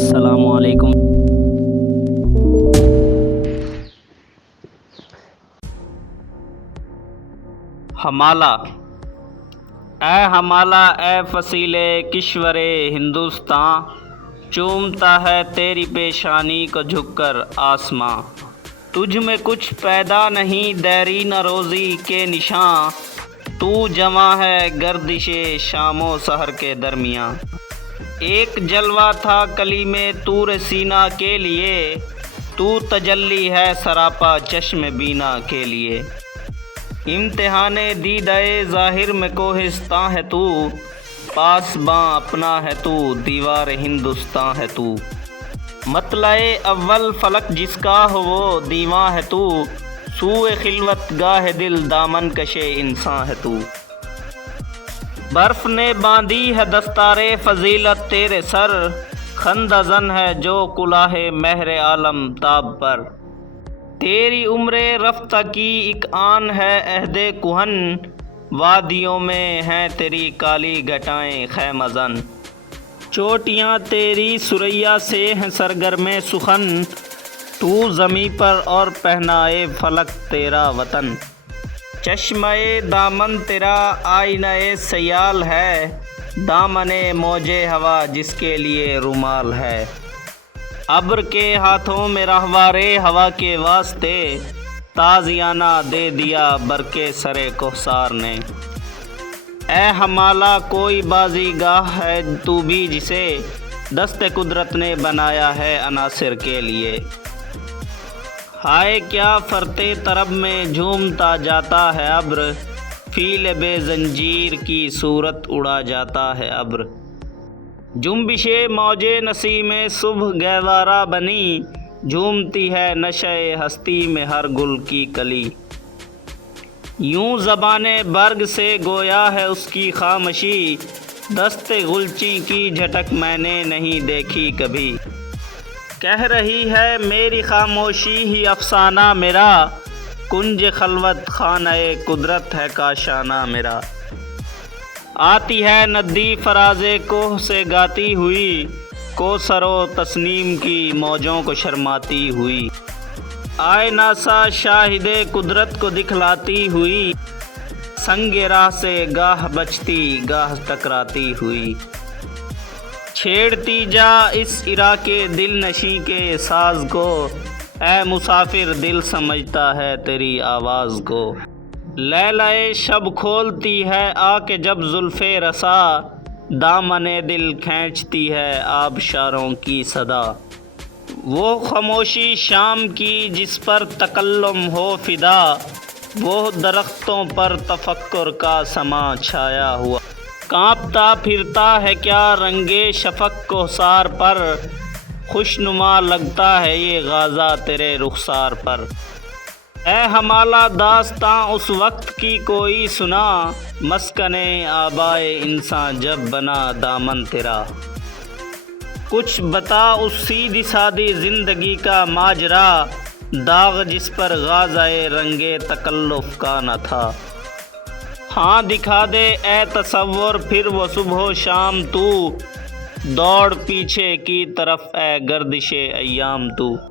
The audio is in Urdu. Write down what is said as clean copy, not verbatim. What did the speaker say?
السلام علیکم۔ ہمالہ، اے ہمالہ اے فصیل کشور ہندوستاں، چومتا ہے تیری پیشانی کو جھک کر آسماں۔ تجھ میں کچھ پیدا نہیں دیرینہ روزی کے نشاں، تو جمع ہے گردش شام و سحر کے درمیاں۔ ایک جلوہ تھا کلیم طور سینا کے لیے، تو تجلی ہے سراپا چشم بینا کے لیے۔ امتحان دیدہ ظاہر میں کوہستاں ہے تو، پاسباں اپنا ہے تو دیوار ہندوستاں ہے تو۔ مطلع اول فلک جس کا ہو وہ دیواں ہے تو، سوئے خلوت گاہ دل دامن کش انساں ہے تو۔ برف نے باندھی ہے دستار فضیلت تیرے سر، خندہ زن ہے جو کلاه مہر عالم تاب پر۔ تیری عمر رفتہ کی ایک آن ہے عہد کہن، وادیوں میں ہیں تیری کالی گھٹائیں خیمہ زن۔ چوٹیاں تیری ثریا سے ہیں سرگرم سخن، تو زمیں پر اور پہنائے فلک تیرا وطن۔ چشمہ دامن تیرا آئینہ سیال ہے، دامن موج ہوا جس کے لیے رومال ہے۔ ابر کے ہاتھوں میں راہوار ہوا کے واسطے، تازیانہ دے دیا برق سر کوثر نے۔ اے ہمالہ کوئی بازی گاہ ہے تو بھی جسے، دست قدرت نے بنایا ہے عناصر کے لیے۔ ہائے کیا فرتے طرب میں جھومتا جاتا ہے ابر، فیل بے زنجیر کی صورت اڑا جاتا ہے ابر۔ جنبش موج نسیم صبح گہوارہ بنی، جھومتی ہے نشہ ہستی میں ہر گل کی کلی۔ یوں زبان برگ سے گویا ہے اس کی خامشی، دست غلچی کی جھٹک میں نے نہیں دیکھی کبھی۔ کہہ رہی ہے میری خاموشی ہی افسانہ میرا، کنج خلوت خانہ قدرت ہے کاشانہ میرا۔ آتی ہے ندی فراز کوہ سے گاتی ہوئی، کوثر و تسنیم کی موجوں کو شرماتی ہوئی۔ آئینہ سا شاہد قدرت کو دکھلاتی ہوئی، سنگ راہ سے گاہ بچتی گاہ ٹکراتی ہوئی۔ چھیڑتی جا اس عراق دل نشیں کے ساز کو، اے مسافر دل سمجھتا ہے تیری آواز کو۔ لیلۂ شب کھولتی ہے آ کے جب زلف رسا، دامن دل کھینچتی ہے آبشاروں کی صدا۔ وہ خاموشی شام کی جس پر تکلم ہو فدا، وہ درختوں پر تفکر کا سماں چھایا ہوا۔ کانپتا پھرتا ہے کیا رنگ شفق کوثر پر، خوشنما لگتا ہے یہ غازہ تیرے رخسار پر۔ اے ہمالہ داستاں اس وقت کی کوئی سنا، مسکن آبائے انساں جب بنا دامن تیرا۔ کچھ بتا اس سیدھی سادی زندگی کا ماجرا، داغ جس پر غازہ رنگ تکلف کا نہ تھا۔ ہاں دکھا دے اے تصور پھر وہ صبح و شام تو، دوڑ پیچھے کی طرف اے گردش ایام تو۔